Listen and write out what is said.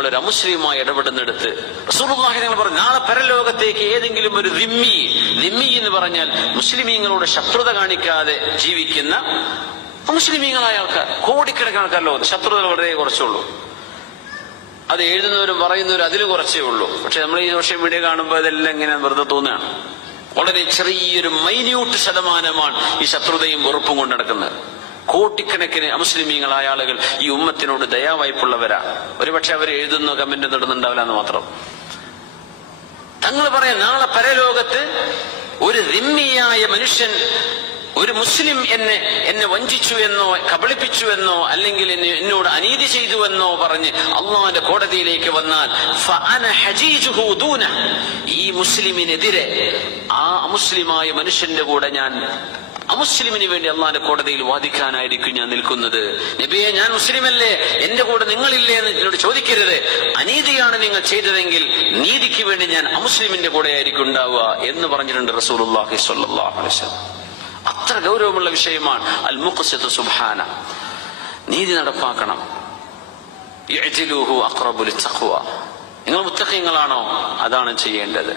നമ്മളൊരു അമുസ്ലിമായി ഇടപെടുന്നിടത്ത് റസൂലുള്ളാഹി തങ്ങൾ പറഞ്ഞു, നാളെ പരലോകത്തേക്ക് ഏതെങ്കിലും ഒരു ദിമ്മി എന്ന് പറഞ്ഞാൽ മുസ്ലിമീങ്ങളോട് ശത്രുത കാണിക്കാതെ ജീവിക്കുന്ന മുസ്ലിമീങ്ങളായ ആൾക്കാർ, കോടിക്കണക്കിന് ആൾക്കാർ ലോകത്ത് ശത്രുത വളരെ കുറച്ചുള്ളൂ. അത് എഴുതുന്നവരും പറയുന്നവരും അതിൽ കുറച്ചേ ഉള്ളൂ. പക്ഷെ നമ്മൾ ഈ സോഷ്യൽ മീഡിയ കാണുമ്പോൾ അതെല്ലാം ഇങ്ങനെ വെറുതെ തോന്നുകയാണ്. വളരെ ചെറിയൊരു മൈന്യൂട്ട് ശതമാനമാണ് ഈ ശത്രുതയും വെറുപ്പും കൊണ്ട് നടക്കുന്നത്. കോടിക്കണക്കിന് അമുസ്ലിമീങ്ങളായ ആളുകൾ ഈ ഉമ്മത്തിനോട് ദയാവായ്പുള്ളവരാ. ഒരുപക്ഷെ അവർ എഴുതുന്നോ കമന്റ് നടന്നുണ്ടാവില്ല എന്ന് മാത്രം. തങ്ങൾ പറയാം, നാളെ പരലോകത്ത് ഒരു ദിമ്മിയായ മനുഷ്യൻ, ഒരു മുസ്ലിം എന്നെ വഞ്ചിച്ചു എന്നോ കബളിപ്പിച്ചു എന്നോ അല്ലെങ്കിൽ എന്നോട് അനീതി ചെയ്തു എന്നോ പറഞ്ഞ് അള്ളാഹുവിന്റെ കോടതിയിലേക്ക് വന്നാൽ ഈ മുസ്ലിമിനെതിരെ ആ അമുസ്ലിമായ മനുഷ്യന്റെ കൂടെ ഞാൻ അമുസ്ലിമിന് വേണ്ടി അള്ളാഹുവിന്റെ കോടതിയിൽ വാദിക്കാനായിരിക്കും ഞാൻ നിൽക്കുന്നത്. നബിയെ, ഞാൻ മുസ്ലിമല്ലേ, എന്റെ കൂടെ നിങ്ങളില്ലേ എന്ന് എന്നോട് ചോദിക്കരുത്. അനീതിയാണ് നിങ്ങൾ ചെയ്തതെങ്കിൽ നീതിക്ക് വേണ്ടി ഞാൻ അമുസ്ലിമിന്റെ കൂടെ ആയിരിക്കും ഉണ്ടാവുക എന്ന് പറഞ്ഞിട്ടുണ്ട് റസൂലുള്ളാഹി സ്വല്ലല്ലാഹു അലൈഹി വസല്ലം. അത്ര ഗൗരവമുള്ള വിഷയമാണ് അൽ മുഖ്സിത് സുബ്ഹാന. നീതി നടപ്പാക്കണം. യഅ്ദിലുഹു അഖ്റബു ലിത്തഖ്വ. നിങ്ങൾ മുത്തഖീങ്ങളാണോ? അതാണ് ചെയ്യേണ്ടത്.